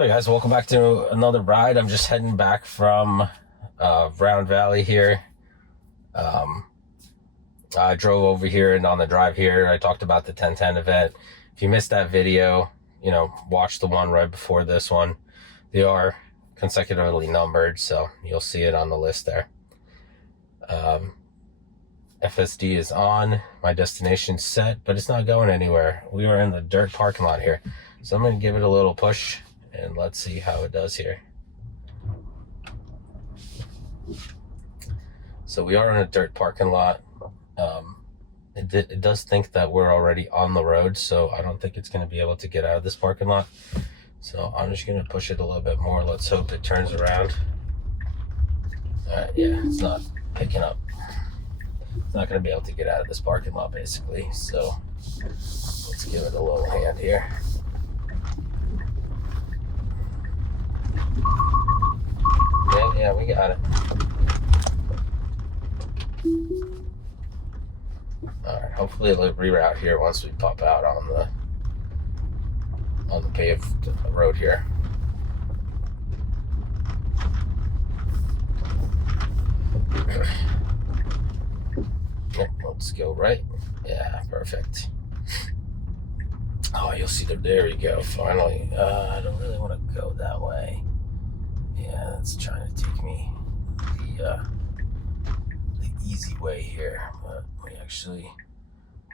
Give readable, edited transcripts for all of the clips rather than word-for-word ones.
Hey guys, welcome back to another ride. I'm just heading back from Round Valley here. I drove over here, and on the drive here, I talked about the 1010 event. If you missed that video, watch the one right before this one. They are consecutively numbered, so you'll see it on the list there. FSD is on. My destination's set, but it's not going anywhere. We are in the dirt parking lot here, so I'm going to give it a little push. And let's see how it does here. So we are in a dirt parking lot. It does think that we're already on the road, so I don't think it's going to be able to get out of this parking lot. So I'm just going to push it a little bit more. Let's hope it turns around. Yeah, it's not picking up. It's not going to be able to get out of this parking lot, basically. So let's give it a little hand here. Yeah, we got it. Alright, hopefully it'll reroute here once we pop out on the paved road here. Let's go right. Yeah, perfect. Oh, you'll see there we go, finally. I don't really want to go that way. Yeah, it's trying to take me the easy way here, but we actually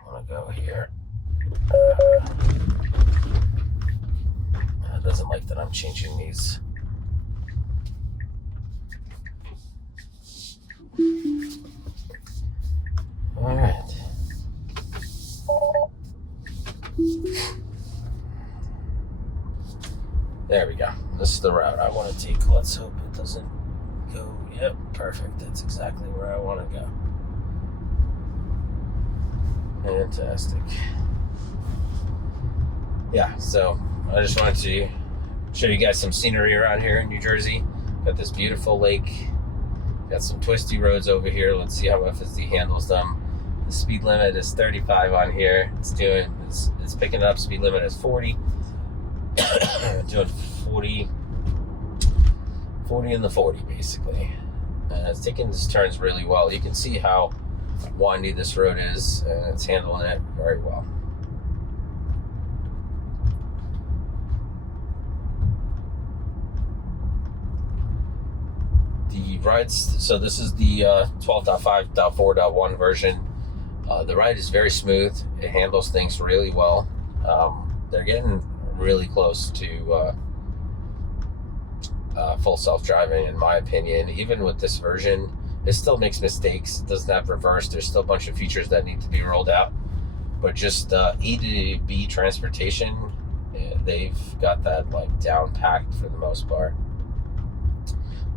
want to go here. It doesn't like that I'm changing these. All right. There we go. This is the route I want to take. Let's hope it doesn't go. Yep, perfect. That's exactly where I want to go. Fantastic. Yeah, so I just wanted to show you guys some scenery around here in New Jersey. Got this beautiful lake. Got some twisty roads over here. Let's see how FSD handles them. The speed limit is 35 on here. It's picking up. Speed limit is 40. Doing 40 in the 40 basically. It's taking these turns really well. You can see how windy this road is, and it's handling it very well. The rides, so this is the 12.5.4.1 version. The ride is very smooth. It handles things really well. They're getting really close to full self-driving, in my opinion. Even with this version, it still makes mistakes. It doesn't have reverse. There's still a bunch of features that need to be rolled out, but just A to B transportation, they've got that like down packed for the most part.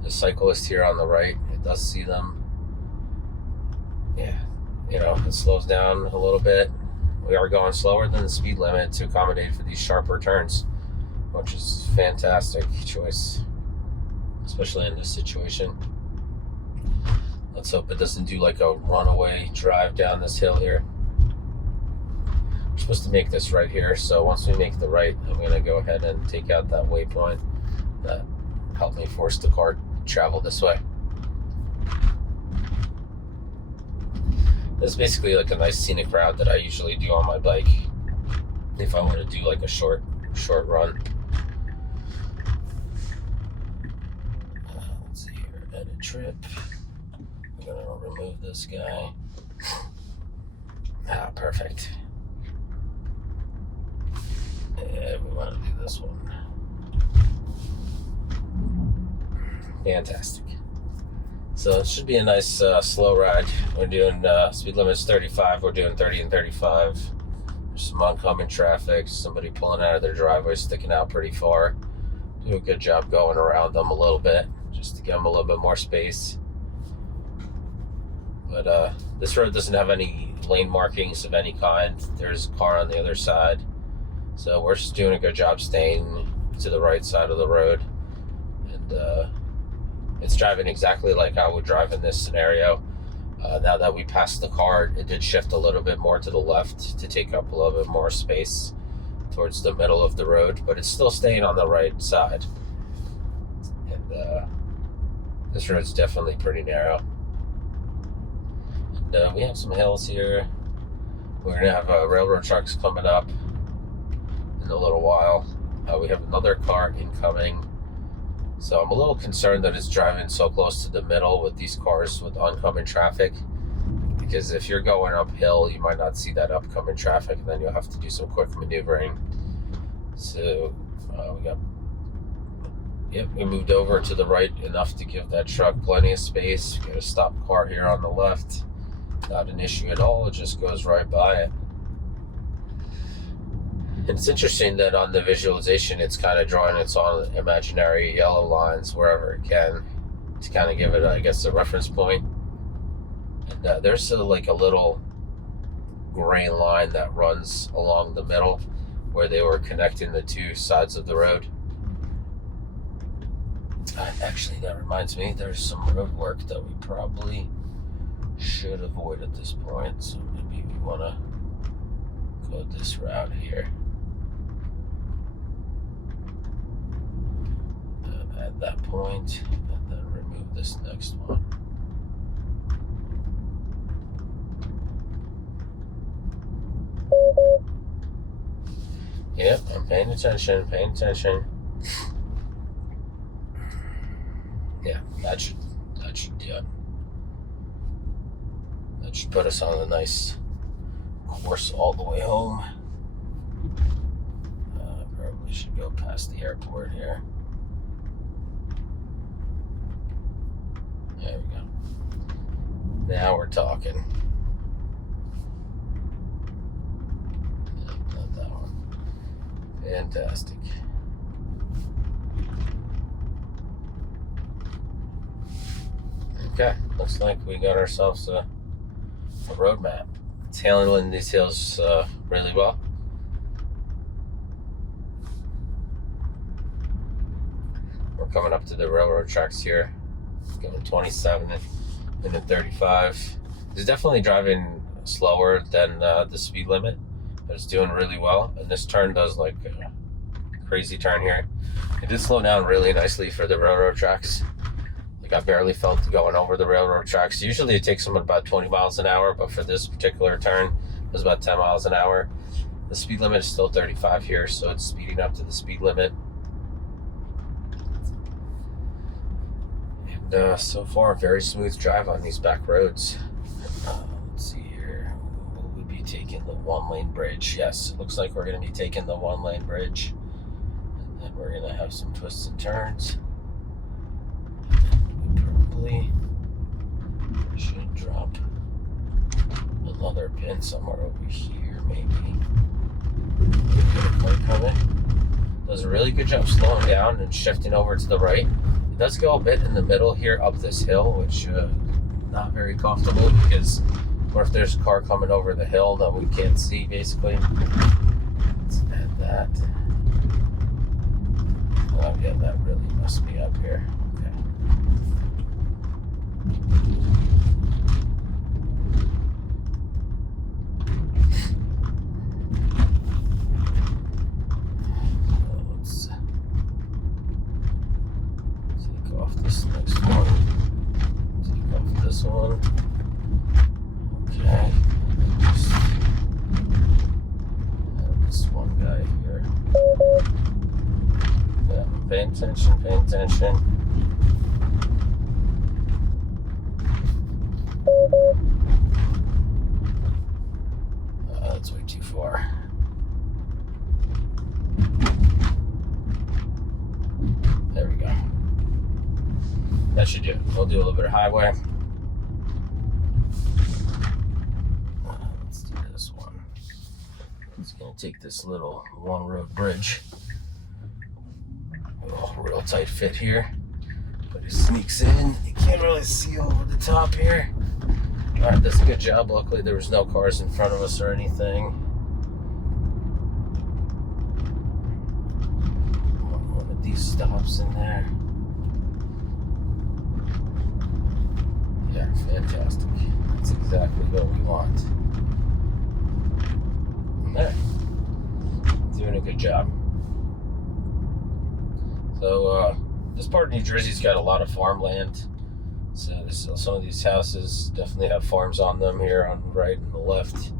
The Cyclist here on the right, it does see them. Yeah, it slows down a little bit. We are going slower than the speed limit to accommodate for these sharper turns, which is fantastic choice, especially in this situation. Let's hope it doesn't do like a runaway drive down this hill here. We're supposed to make this right here, so once we make the right, I'm going to go ahead and take out that waypoint that helped me force the car to travel this way. This is basically like a nice scenic route that I usually do on my bike if I want to do like a short run. Let's see here, edit trip. I'm gonna remove this guy. Perfect. Yeah, we want to do this one. Fantastic. So it should be a nice slow ride. We're doing speed limit is 35. We're doing 30 and 35. There's some oncoming traffic. Somebody pulling out of their driveway, sticking out pretty far. Do a good job going around them a little bit, just to give them a little bit more space. But this road doesn't have any lane markings of any kind. There's a car on the other side. So we're just doing a good job staying to the right side of the road. And it's driving exactly like I would drive in this scenario. Now that we passed the car, it did shift a little bit more to the left to take up a little bit more space. towards the middle of the road, but it's still staying on the right side. And this road's definitely pretty narrow. And we have some hills here. We're going to have railroad trucks coming up in a little while. We have another car incoming. So I'm a little concerned that it's driving so close to the middle with these cars with oncoming traffic. Because if you're going uphill, you might not see that upcoming traffic, and then you'll have to do some quick maneuvering. So we moved over to the right enough to give that truck plenty of space. We got a stop car here on the left. Not an issue at all. It just goes right by it. And it's interesting that on the visualization, it's kind of drawing its own imaginary yellow lines wherever it can to kind of give it, I guess, a reference point. And there's like a little gray line that runs along the middle where they were connecting the two sides of the road. Actually, that reminds me, there's some road work that we probably should avoid at this point. So maybe we want to go this route here. At that point, and then remove this next one. Yep, I'm paying attention. Yeah, that should do it. That should put us on a nice course all the way home. Probably should go past the airport here. There we go. Now we're talking. Not that one. Fantastic. Okay, looks like we got ourselves a road map. It's handling these hills really well. We're coming up to the railroad tracks here. Going 27 and then 35. It's definitely driving slower than the speed limit, but it's doing really well. And this turn does like a crazy turn here. It did slow down really nicely for the railroad tracks. Like I barely felt going over the railroad tracks. Usually it takes them about 20 miles an hour, but for this particular turn, it was about 10 miles an hour. The speed limit is still 35 here, so it's speeding up to the speed limit. And so far, very smooth drive on these back roads. Let's see here. Will we be taking the one-lane bridge? Yes, it looks like we're going to be taking the one-lane bridge. And then we're going to have some twists and turns. We probably should drop another pin somewhere over here, maybe. Does a really good job slowing down and shifting over to the right. It does go a bit in the middle here up this hill, which not very comfortable because what if there's a car coming over the hill that we can't see basically? Let's add that. Oh yeah, that really messed me up here. Okay. Let's take off this next one. Take off this one. Okay. Just add this one guy here. Yeah, paying attention. That's way too far. There we go. That should do it. We'll do a little bit of highway. Let's do this one. It's going to take this little one road bridge. Oh, real tight fit here. But it sneaks in. You can't really see over the top here. Alright, that's a good job. Luckily there was no cars in front of us or anything. One of these stops in there. Yeah, fantastic. That's exactly what we want. There. doing a good job. So this part of New Jersey's got a lot of farmland. So some of these houses definitely have farms on them here on the right and the left.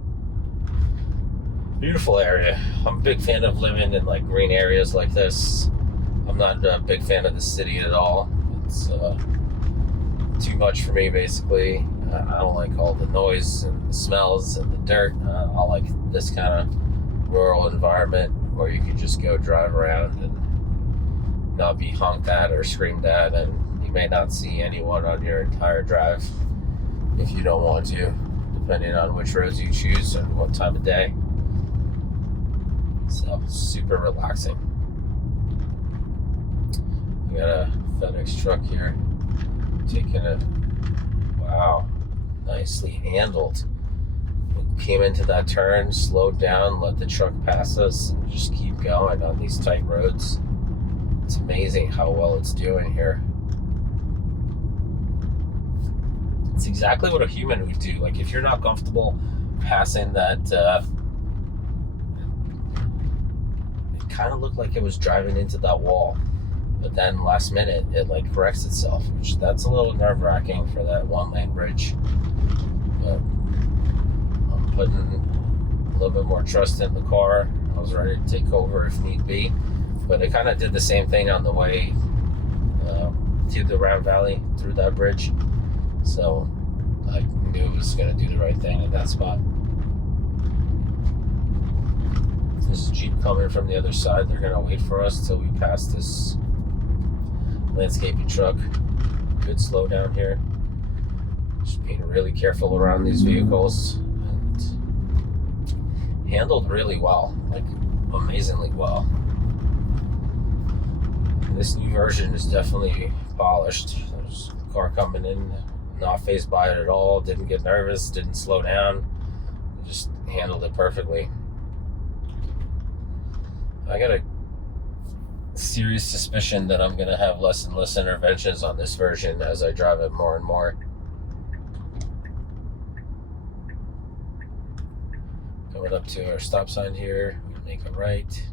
Beautiful area. I'm a big fan of living in like green areas like this. I'm not a big fan of the city at all. It's too much for me, basically. I don't like all the noise and the smells and the dirt. I like this kind of rural environment where you can just go drive around and not be honked at or screamed at, and you may not see anyone on your entire drive if you don't want to, depending on which roads you choose and what time of day. So, super relaxing. We got a FedEx truck here taking a, wow, nicely handled. We came into that turn, slowed down, let the truck pass us, and just keep going on these tight roads. It's amazing how well it's doing here. It's exactly what a human would do. Like, if you're not comfortable passing that, it kind of looked like it was driving into that wall. But then last minute, it like corrects itself, which that's a little nerve-wracking for that one-lane bridge. But I'm putting a little bit more trust in the car. I was ready to take over if need be. But it kind of did the same thing on the way to the Round Valley through that bridge. So I knew it was going to do the right thing in that spot. There's a Jeep coming from the other side. They're going to wait for us till we pass this landscaping truck. Good slowdown here. Just being really careful around these vehicles, and handled really well, like amazingly well. This new version is definitely polished. There's a car coming in, not fazed by it at all, didn't get nervous, didn't slow down, just handled it perfectly. I got a serious suspicion that I'm going to have less and less interventions on this version as I drive it more and more. Coming up to our stop sign here, we make a right.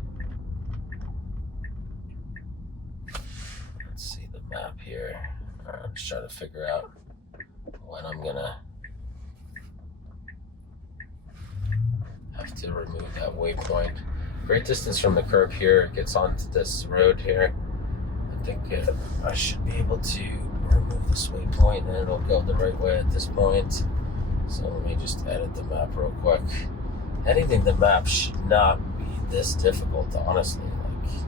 Let's see the map here. I'm just trying to figure out when I'm going to have to remove that waypoint. Great distance from the curb here. It gets onto this road here. I think I should be able to remove this waypoint and it'll go the right way at this point. So let me just edit the map real quick. Editing the map should not be this difficult, honestly. Like,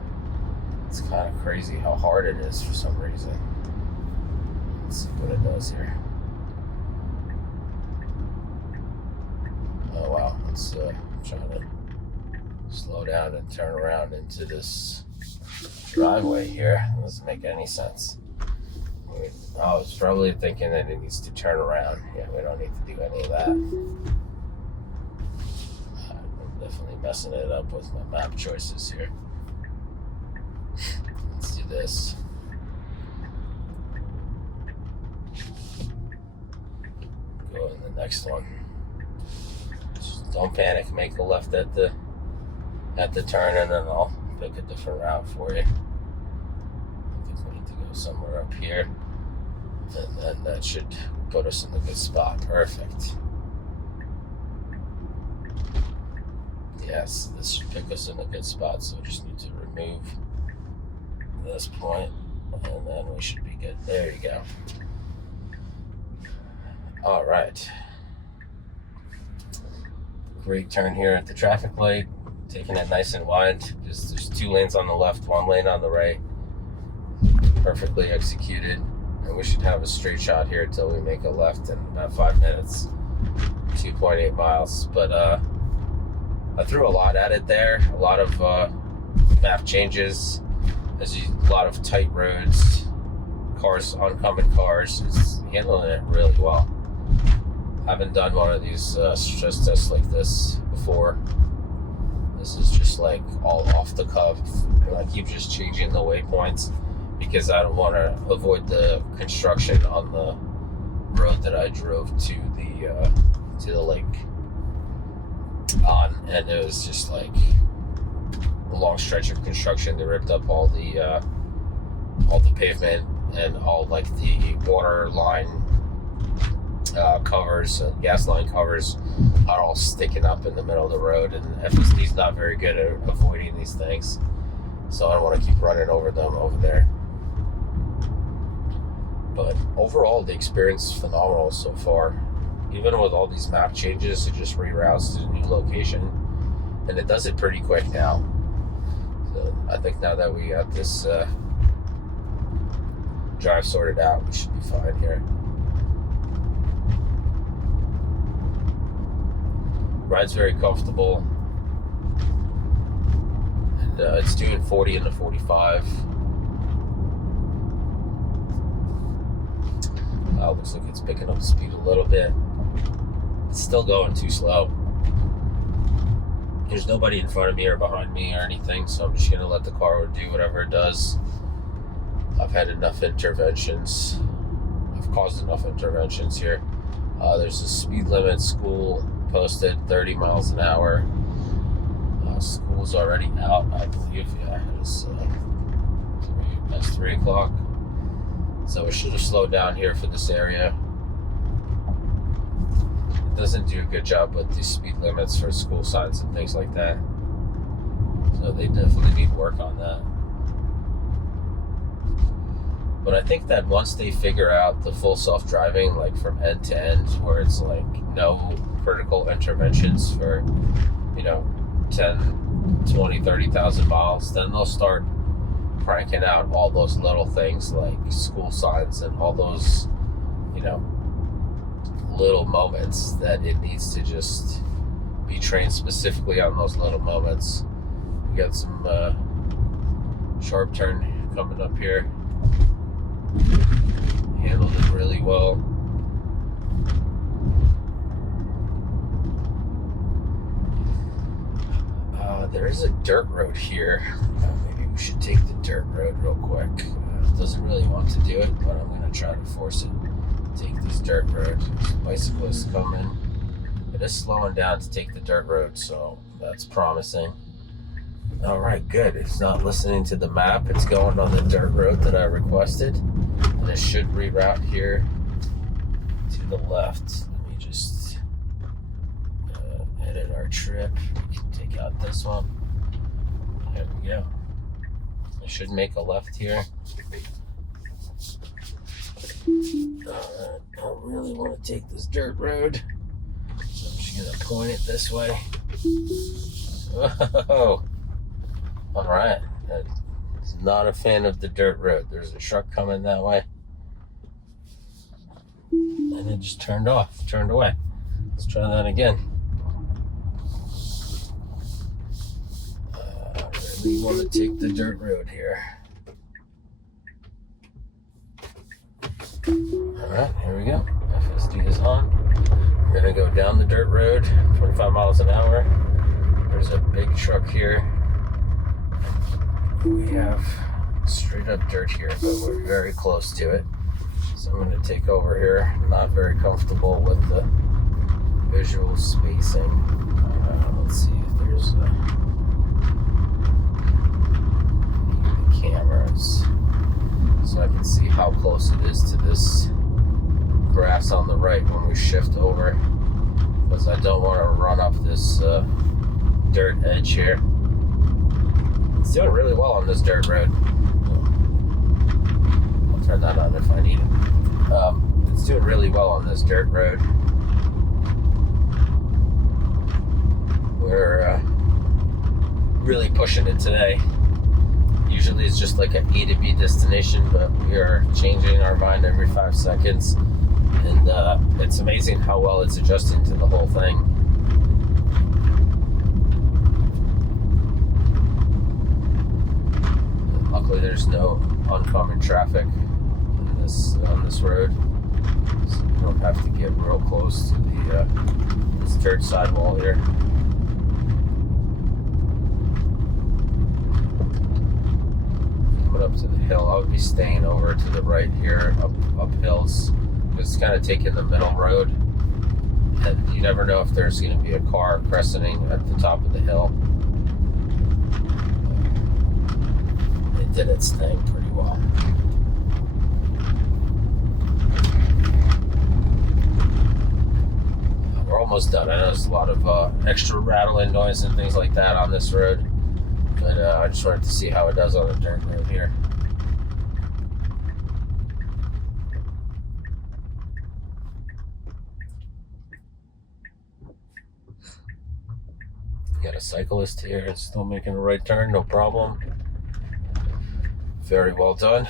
it's kind of crazy how hard it is for some reason. Let's see what it does here. Oh wow, let's try to slow down and turn around into this driveway here. It doesn't make any sense. I was probably thinking that it needs to turn around. Yeah, we don't need to do any of that. I'm definitely messing it up with my map choices here. Let's do this. Go in the next one. Just don't panic. Make a left at the turn, and then I'll pick a different route for you. I think we need to go somewhere up here, and then that should put us in a good spot. Perfect. Yes, this should pick us in a good spot, so we just need to remove this point, and then we should be good. There you go. All right. Great turn here at the traffic light. Taking it nice and wide. Just there's 2 lanes on the left, 1 lane on the right. Perfectly executed. And we should have a straight shot here till we make a left in about 5 minutes. 2.8 miles. But I threw a lot at it there. A lot of map changes. There's a lot of tight roads. Cars, oncoming cars. It's handling it really well. I haven't done one of these stress tests like this before. This is just like all off the cuff. I keep just changing the waypoints because I don't want to avoid the construction on the road that I drove to the lake on, and it was just like a long stretch of construction. They ripped up all the pavement and all like the water line covers, gas line covers are all sticking up in the middle of the road, and FSD is not very good at avoiding these things, so I don't want to keep running over them over there. But overall, the experience is phenomenal so far. Even with all these map changes, it just reroutes to a new location, and it does it pretty quick now. So I think now that we got this drive sorted out, we should be fine here. Ride's very comfortable, and it's doing 40 into 45. Looks like it's picking up speed a little bit. It's still going too slow. There's nobody in front of me or behind me or anything, so I'm just gonna let the car do whatever it does. I've had enough interventions. I've caused enough interventions here. There's a speed limit school posted 30 miles an hour. School's already out, I believe. Yeah, it's past 3 o'clock. So we should have slowed down here for this area. It doesn't do a good job with the speed limits for school signs and things like that. So they definitely need work on that. But I think that once they figure out the full self-driving, like from end to end, where it's like no critical interventions for, 10, 20, 30,000 miles, then they'll start cranking out all those little things like school signs and all those, little moments that it needs to just be trained specifically on those little moments. We got some sharp turn coming up here. Handled it really well. There is a dirt road here. Maybe we should take the dirt road real quick. Doesn't really want to do it, but I'm going to try to force it. Take this dirt road. There's bicyclists coming. It is slowing down to take the dirt road, so that's promising. All right, good. It's not listening to the map. It's going on the dirt road that I requested, and it should reroute here to the left. Let me just edit our trip. We can take out this one. There we go. I should make a left here. I don't really want to take this dirt road, so I'm just going to point it this way. Whoa! Alright, not a fan of the dirt road. There's a truck coming that way, and it just turned away. Let's try that again. I really want to take the dirt road here. Alright, here we go. FSD is on. We're going to go down the dirt road, 25 miles an hour. There's a big truck here. We have straight up dirt here, but we're very close to it. So I'm going to take over here. I'm not very comfortable with the visual spacing. Let's see if there's the cameras, so I can see how close it is to this grass on the right when we shift over, because I don't want to run up this dirt edge here. It's doing really well on this dirt road. I'll turn that on if I need it. It's doing really well on this dirt road. We're really pushing it today. Usually it's just like an A to B destination, but we are changing our mind every 5 seconds. And it's amazing how well it's adjusting to the whole thing. And luckily there's no oncoming traffic on this road, so we don't have to get real close to the this dirt sidewall here. Coming up to the hill, I would be staying over to the right here, up hills. It's kind of taking the middle road, and you never know if there's going to be a car crescenting at the top of the hill. did its thing pretty well. We're almost done. I know there's a lot of extra rattling noise and things like that on this road, but I just wanted to see how it does on a dirt road here. Got a cyclist here. It's still making a right turn, no problem. Very well done.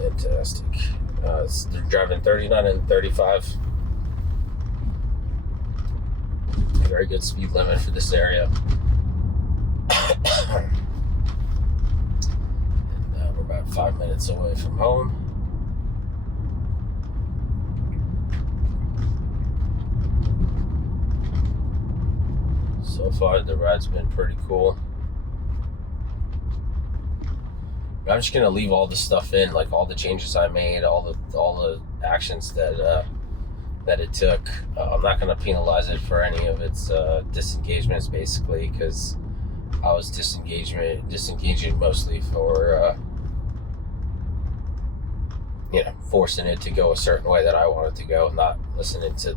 Fantastic. They're driving 39 and 35. Very good speed limit for this area. And we're about 5 minutes away from home. So far, the ride's been pretty cool. I'm just gonna leave all the stuff in, like all the changes I made, all the actions that it took. I'm not gonna penalize it for any of its disengagements, basically, because I was disengaging mostly for forcing it to go a certain way that I wanted to go, not listening to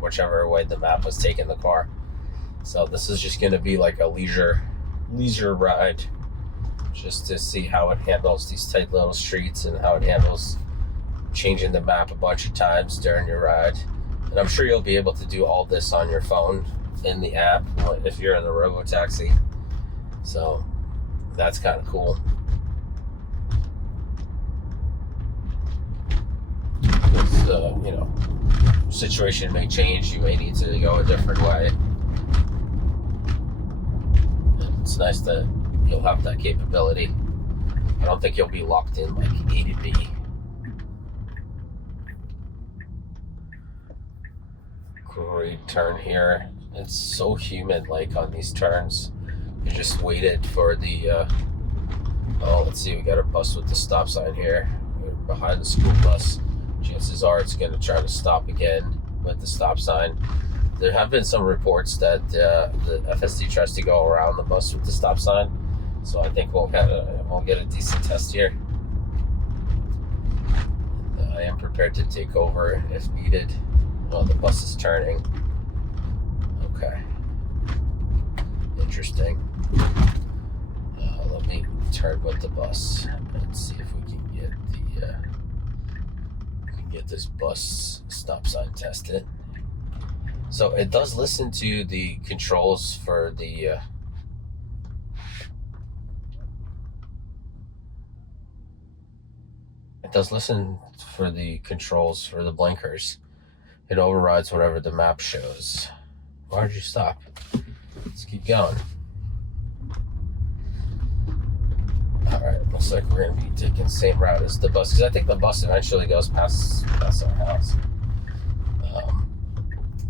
whichever way the map was taking the car. So this is just gonna be like a leisure ride, just to see how it handles these tight little streets and how it handles changing the map a bunch of times during your ride. And I'm sure you'll be able to do all this on your phone in the app if you're in the Robo taxi. So that's kind of cool. Because, situation may change. You may need to go a different way. And it's nice that you'll have that capability. I don't think you'll be locked in like A to B. Great turn here. It's so humid, like on these turns. You just waited for the let's see, we got a bus with the stop sign here. We're behind the school bus. Chances are it's going to try to stop again with the stop sign. There have been some reports that the FSD tries to go around the bus with the stop sign. So I think we'll get a decent test here. I am prepared to take over if needed. Oh, the bus is turning. Okay. Interesting. Let me turn with the bus and see if we can get this bus stop sign tested. So it does listen to the controls for the blinkers. It overrides whatever the map shows. Why did you stop? Let's keep going. Alright, looks like we're going to be taking the same route as the bus, because I think the bus eventually goes past our house.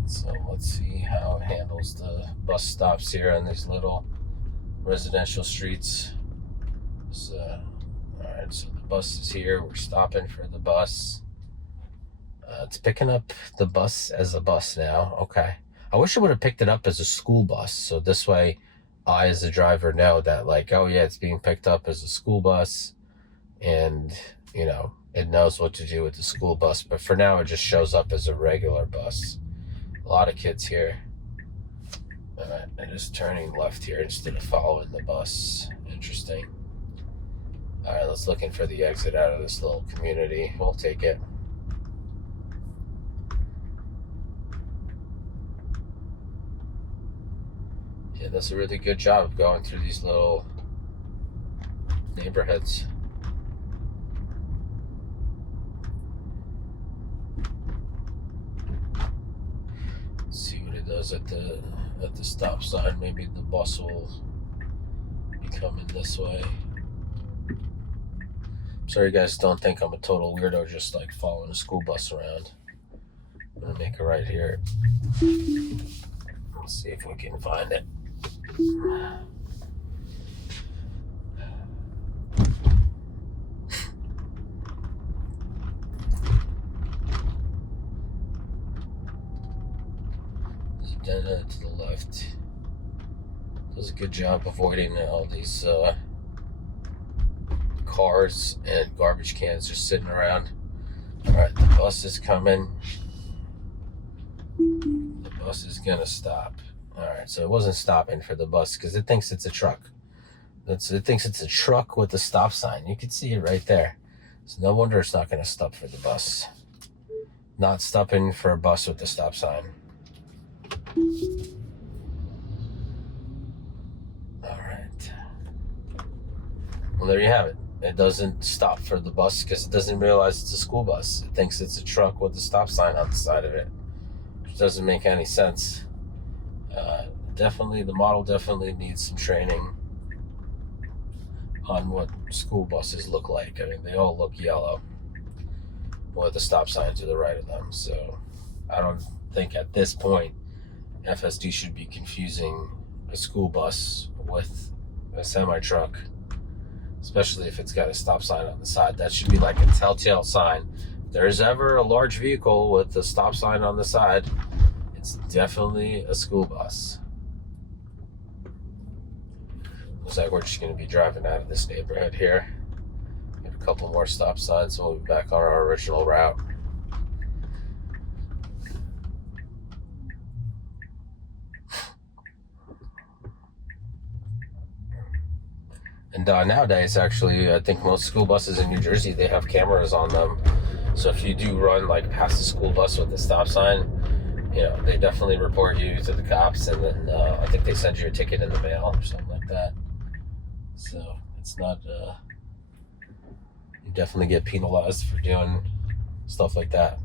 So let's see how it handles the bus stops here on these little residential streets. Alright, so the bus is here. We're stopping for the bus. It's picking up the bus as a bus now. Okay. I wish it would have picked it up as a school bus. So this way, I as a driver know that, like, oh yeah, it's being picked up as a school bus. And, it knows what to do with the school bus. But for now, it just shows up as a regular bus. A lot of kids here. Alright, I'm just turning left here instead of following the bus. Interesting. Alright, let's looking for the exit out of this little community. We'll take it. Yeah, does a really good job of going through these little neighborhoods. Let's see what it does at the stop sign. Maybe the bus will be coming this way. Sorry, you guys don't think I'm a total weirdo just like following a school bus around. I'm gonna make a right here. Let's see if we can find it. then to the left. Does a good job avoiding all these cars and garbage cans just sitting around. Alright, the bus is coming. The bus is gonna stop. Alright, so it wasn't stopping for the bus because it thinks it's a truck. It thinks it's a truck with a stop sign. You can see it right there. So no wonder it's not gonna stop for the bus. Not stopping for a bus with a stop sign. Alright. Well, there you have it. It doesn't stop for the bus because it doesn't realize it's a school bus. It thinks it's a truck with a stop sign on the side of it, which doesn't make any sense. The model definitely needs some training on what school buses look like. I mean, they all look yellow with a stop sign to the right of them. So I don't think at this point FSD should be confusing a school bus with a semi-truck, especially if it's got a stop sign on the side. That should be like a telltale sign. If there's ever a large vehicle with a stop sign on the side, it's definitely a school bus. Looks like we're just going to be driving out of this neighborhood here. Get a couple more stop signs and we'll be back on our original route. And nowadays, actually, I think most school buses in New Jersey, they have cameras on them. So if you do run like past a school bus with a stop sign, you know, they definitely report you to the cops, and then I think they send you a ticket in the mail or something like that. So it's not, you definitely get penalized for doing stuff like that.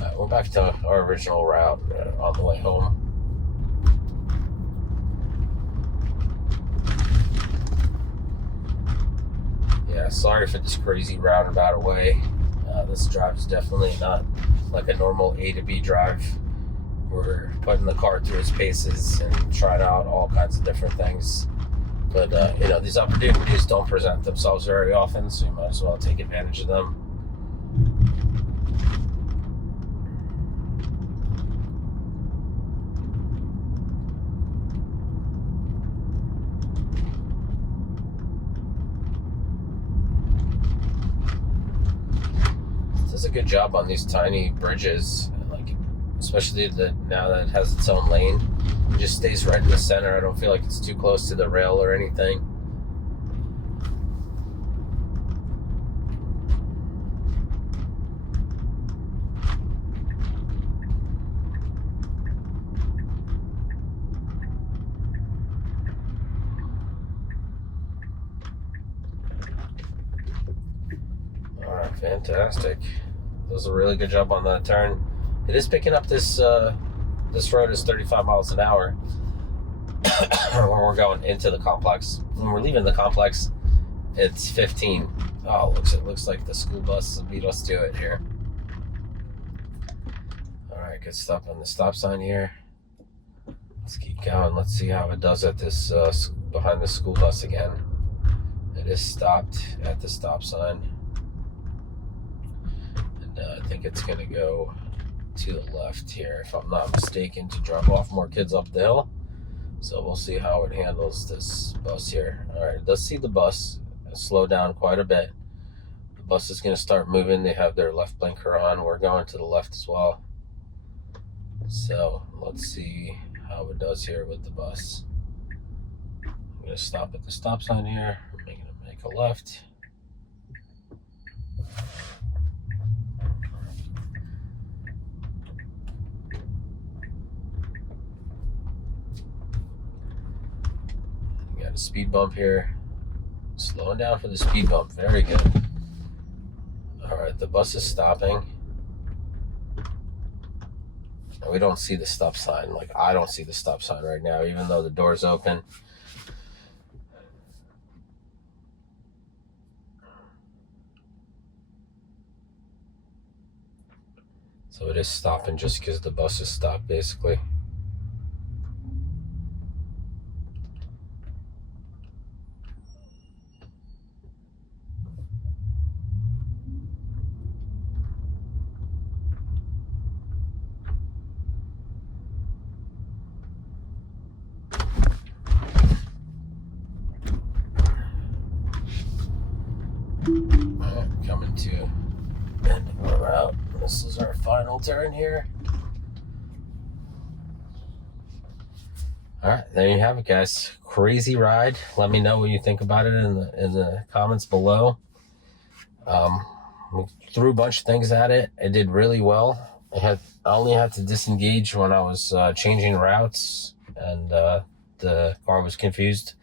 All right, we're back to our original route on the way home. Yeah, sorry for this crazy roundabout way. This drive is definitely not like a normal A to B drive. We're putting the car through its paces and trying out all kinds of different things. But, you know, these opportunities don't present themselves very often, so you might as well take advantage of them. It does a good job on these tiny bridges, like especially now that it has its own lane. It just stays right in the center. I don't feel like it's too close to the rail or anything. All right, fantastic. Does a really good job on that turn. It is picking up this road is 35 miles an hour when we're going into the complex. When we're leaving the complex, it's 15. Oh, it looks like the school bus beat us to it here. All right, good stop on the stop sign here. Let's keep going. Let's see how it does at this behind the school bus again. It is stopped at the stop sign. And I think it's going to go to the left here, if I'm not mistaken, to drop off more kids up the hill. So we'll see how it handles this bus here. All right, it does see the bus slow down quite a bit. The bus is going to start moving. They have their left blinker on. We're going to the left as well. So let's see how it does here with the bus. I'm going to stop at the stop sign here. I'm going to make a left. Got a speed bump here. Slowing down for the speed bump. Very good. All right, the bus is stopping. And we don't see the stop sign. Like, I don't see the stop sign right now, even though the door's open. So it is stopping just because the bus is stopped, basically. Alright, coming to end of our route. This is our final turn here. Alright, there you have it, guys. Crazy ride. Let me know what you think about it in the comments below. We threw a bunch of things at it. It did really well. I only had to disengage when I was changing routes, and the car was confused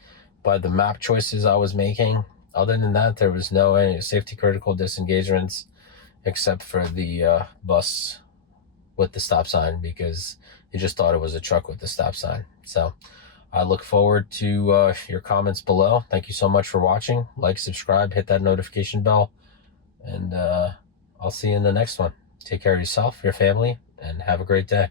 by the map choices I was making. Other than that, there was no any safety critical disengagements except for the bus with the stop sign, because you just thought it was a truck with the stop sign. So I look forward to your comments below. Thank you so much for watching. Like, subscribe, hit that notification bell, and I'll see you in the next one. Take care of yourself, your family, and have a great day.